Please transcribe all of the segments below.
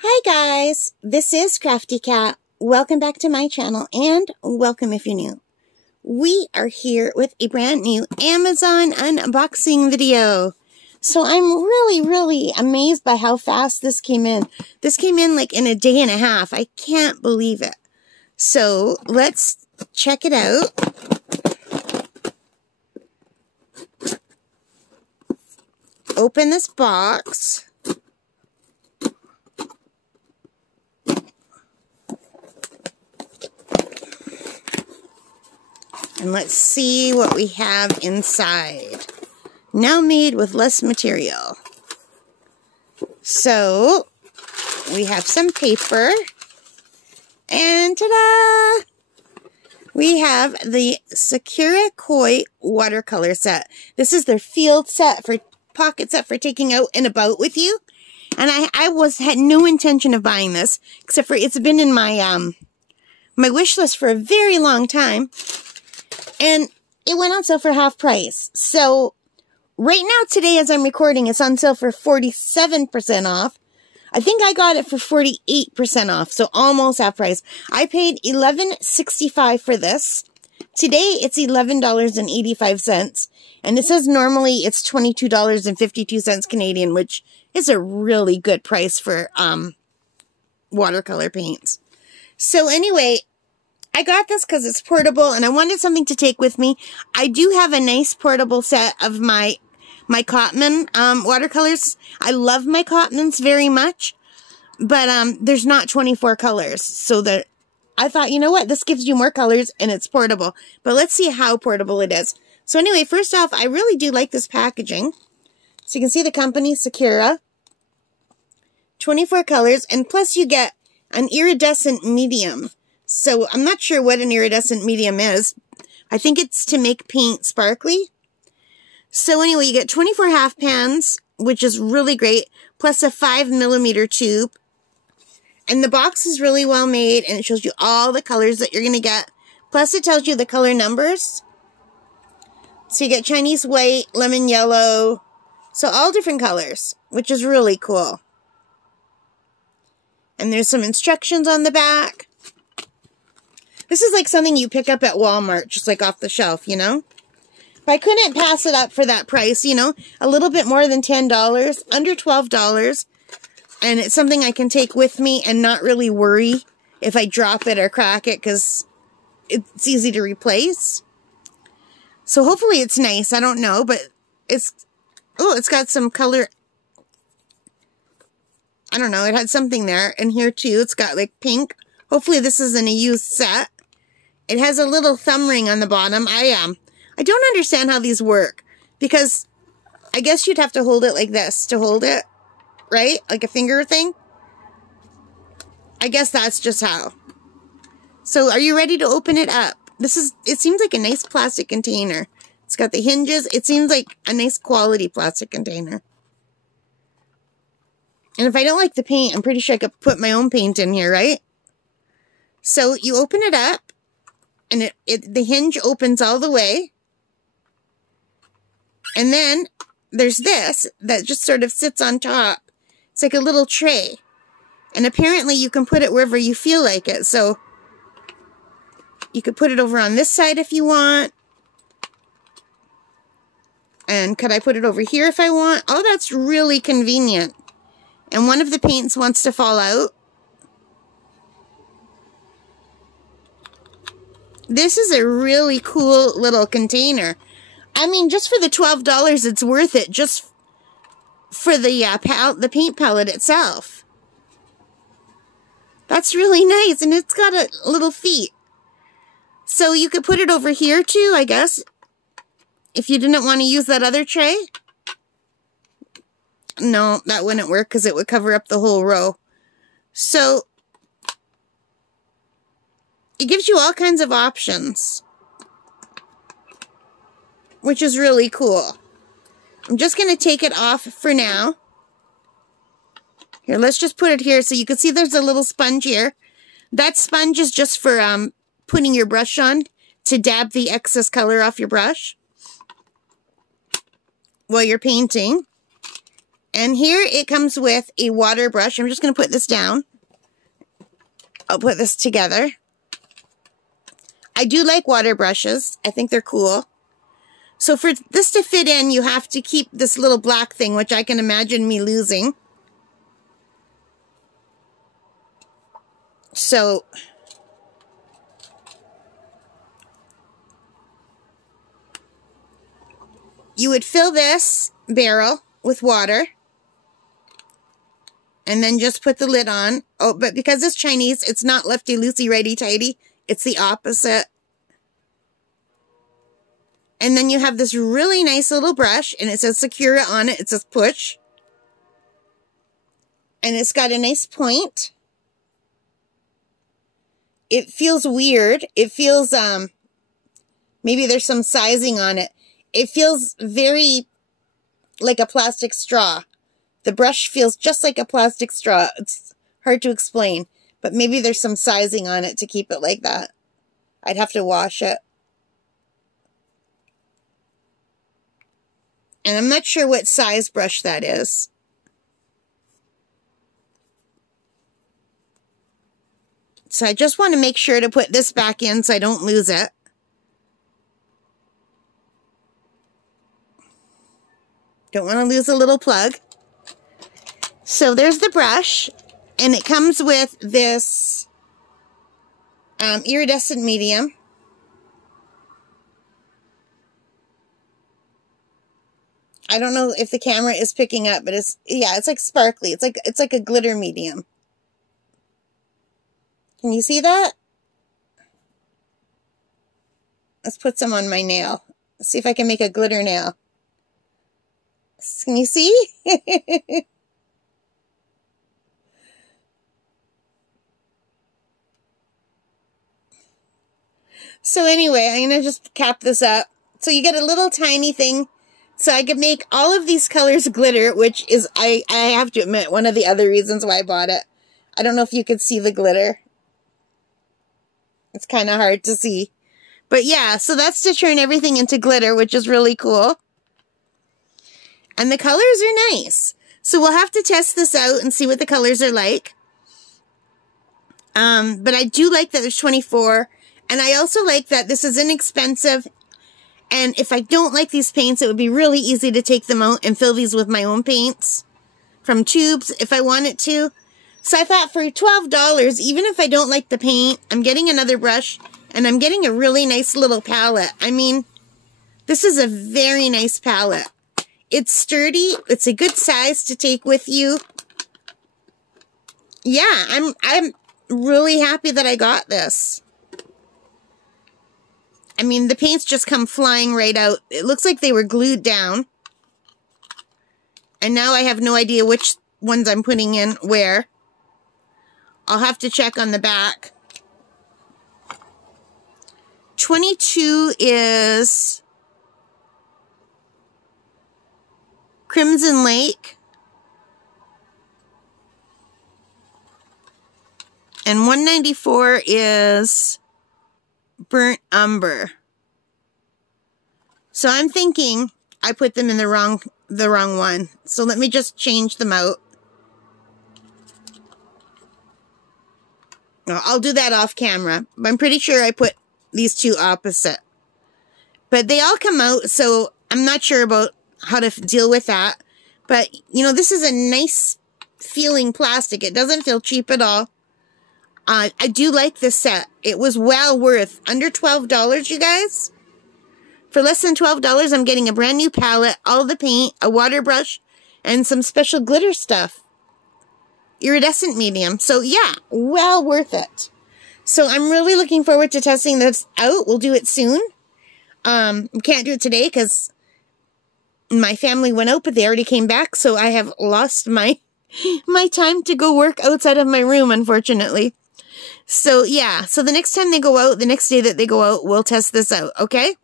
Hi guys, this is Crafty Cat. Welcome back to my channel and welcome if you're new. We are here with a brand new Amazon unboxing video. So I'm really amazed by how fast this came in. This came in like in a day and a half. I can't believe it. So let's check it out. Open this box. And let's see what we have inside. Now made with less material. So, we have some paper. And ta-da! We have the Sakurakoi watercolor set. This is their field set, for pocket set for taking out and about with you. And I had no intention of buying this, except for it's been in my my wish list for a very long time. And it went on sale for half price. So, right now, today, as I'm recording, it's on sale for 47% off. I think I got it for 48% off, so almost half price. I paid $11.65 for this. Today, it's $11.85. And it says normally it's $22.52 Canadian, which is a really good price for watercolor paints. So anyway, I got this because it's portable and I wanted something to take with me. I do have a nice portable set of my Cotman watercolors. I love my Cotmans very much, but there's not 24 colors. So I thought, you know what, this gives you more colors and it's portable. But let's see how portable it is. So anyway, first off, I really do like this packaging. So you can see the company, Sakura. 24 colors, and plus you get an iridescent medium. So I'm not sure what an iridescent medium is. I think it's to make paint sparkly. So anyway, you get 24 half pans, which is really great, plus a 5mm tube. And the box is really well made, and it shows you all the colors that you're going to get. Plus it tells you the color numbers. So you get Chinese white, lemon yellow, so all different colors, which is really cool. And there's some instructions on the back. This is like something you pick up at Walmart, just like off the shelf, you know? But I couldn't pass it up for that price, you know? A little bit more than $10, under $12. And it's something I can take with me and not really worry if I drop it or crack it, because it's easy to replace. So hopefully it's nice. I don't know, but it's got some color. I don't know. It had something there. And here too, it's got like pink. Hopefully this isn't a used set. It has a little thumb ring on the bottom. I don't understand how these work, because I guess you'd have to hold it like this to hold it, right? Like a finger thing. I guess that's just how. So are you ready to open it up? It seems like a nice plastic container. It's got the hinges. It seems like a nice quality plastic container. And if I don't like the paint, I'm pretty sure I could put my own paint in here, right? So you open it up, and the hinge opens all the way. And then there's this that just sort of sits on top. It's like a little tray. And apparently you can put it wherever you feel like it. So you could put it over on this side if you want. And could I put it over here if I want? Oh, that's really convenient. And one of the paints wants to fall out. This is a really cool little container. I mean, just for the $12, it's worth it. Just for the paint palette itself. That's really nice, and it's got a little feet. So you could put it over here too, I guess, if you didn't want to use that other tray. No, that wouldn't work because it would cover up the whole row. So it gives you all kinds of options, which is really cool. I'm just going to take it off for now. Here, let's just put it here so you can see there's a little sponge here. That sponge is just for putting your brush on to dab the excess color off your brush while you're painting. And here it comes with a water brush. I'm just going to put this down. I'll put this together. I do like water brushes. I think they're cool. So for this to fit in, you have to keep this little black thing, which I can imagine me losing. So you would fill this barrel with water and then just put the lid on. Oh, but because it's Chinese, it's not lefty-loosey, righty-tighty. It's the opposite. And then you have this really nice little brush, and it says Sakura on it. It says push. And it's got a nice point. It feels weird. It feels, maybe there's some sizing on it. It feels very like a plastic straw. The brush feels just like a plastic straw. It's hard to explain, but maybe there's some sizing on it to keep it like that. I'd have to wash it. And I'm not sure what size brush that is. So I just want to make sure to put this back in so I don't lose it. Don't want to lose a little plug. So there's the brush, and it comes with this iridescent medium. I don't know if the camera is picking up, but it's like sparkly. It's like a glitter medium. Can you see that? Let's put some on my nail. Let's see if I can make a glitter nail. Can you see? So anyway, I'm going to just cap this up. So you get a little tiny thing. So I could make all of these colors glitter, which is, I have to admit, one of the other reasons why I bought it. I don't know if you could see the glitter. It's kind of hard to see. But yeah, so that's to turn everything into glitter, which is really cool. And the colors are nice. So we'll have to test this out and see what the colors are like. But I do like that there's 24. And I also like that this is inexpensive. And if I don't like these paints, it would be really easy to take them out and fill these with my own paints from tubes if I wanted to. So I thought for $12, even if I don't like the paint, I'm getting another brush and I'm getting a really nice little palette. I mean, this is a very nice palette. It's sturdy. It's a good size to take with you. Yeah, I'm really happy that I got this. I mean, the paints just come flying right out. It looks like they were glued down. And now I have no idea which ones I'm putting in where. I'll have to check on the back. 22 is Crimson Lake. And 194 is Burnt Umber. So I'm thinking I put them in the wrong one. So let me just change them out. I'll do that off camera. I'm pretty sure I put these two opposite. But they all come out, so I'm not sure about how to deal with that. But, you know, this is a nice feeling plastic. It doesn't feel cheap at all. I do like this set. It was well worth under $12, you guys. For less than $12, I'm getting a brand new palette, all the paint, a water brush, and some special glitter stuff. Iridescent medium. So yeah, well worth it. So I'm really looking forward to testing this out. We'll do it soon. We can't do it today because my family went out, but they already came back. So I have lost my time to go work outside of my room, unfortunately. So yeah, so the next time they go out, the next day that they go out, we'll test this out, okay?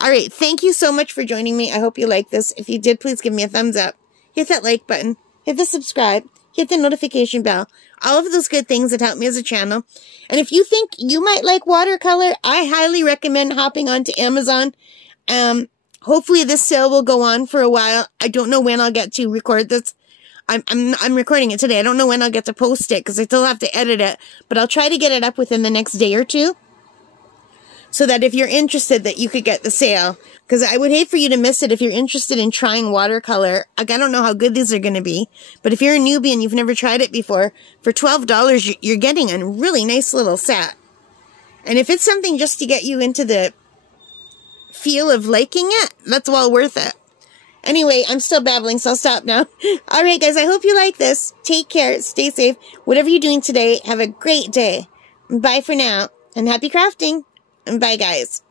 All right, thank you so much for joining me. I hope you like this. If you did, please give me a thumbs up. Hit that like button. Hit the subscribe. Hit the notification bell. All of those good things that help me as a channel. And if you think you might like watercolor, I highly recommend hopping onto Amazon. Hopefully this sale will go on for a while. I don't know when I'll get to record this. I'm recording it today. I don't know when I'll get to post it because I still have to edit it. But I'll try to get it up within the next day or two, so that if you're interested, that you could get the sale. Because I would hate for you to miss it if you're interested in trying watercolor. Like, I don't know how good these are going to be, but if you're a newbie and you've never tried it before, for $12, you're getting a really nice little set. And if it's something just to get you into the feel of liking it, that's well worth it. Anyway, I'm still babbling, so I'll stop now. All right, guys, I hope you like this. Take care. Stay safe. Whatever you're doing today, have a great day. Bye for now, and happy crafting. And bye, guys.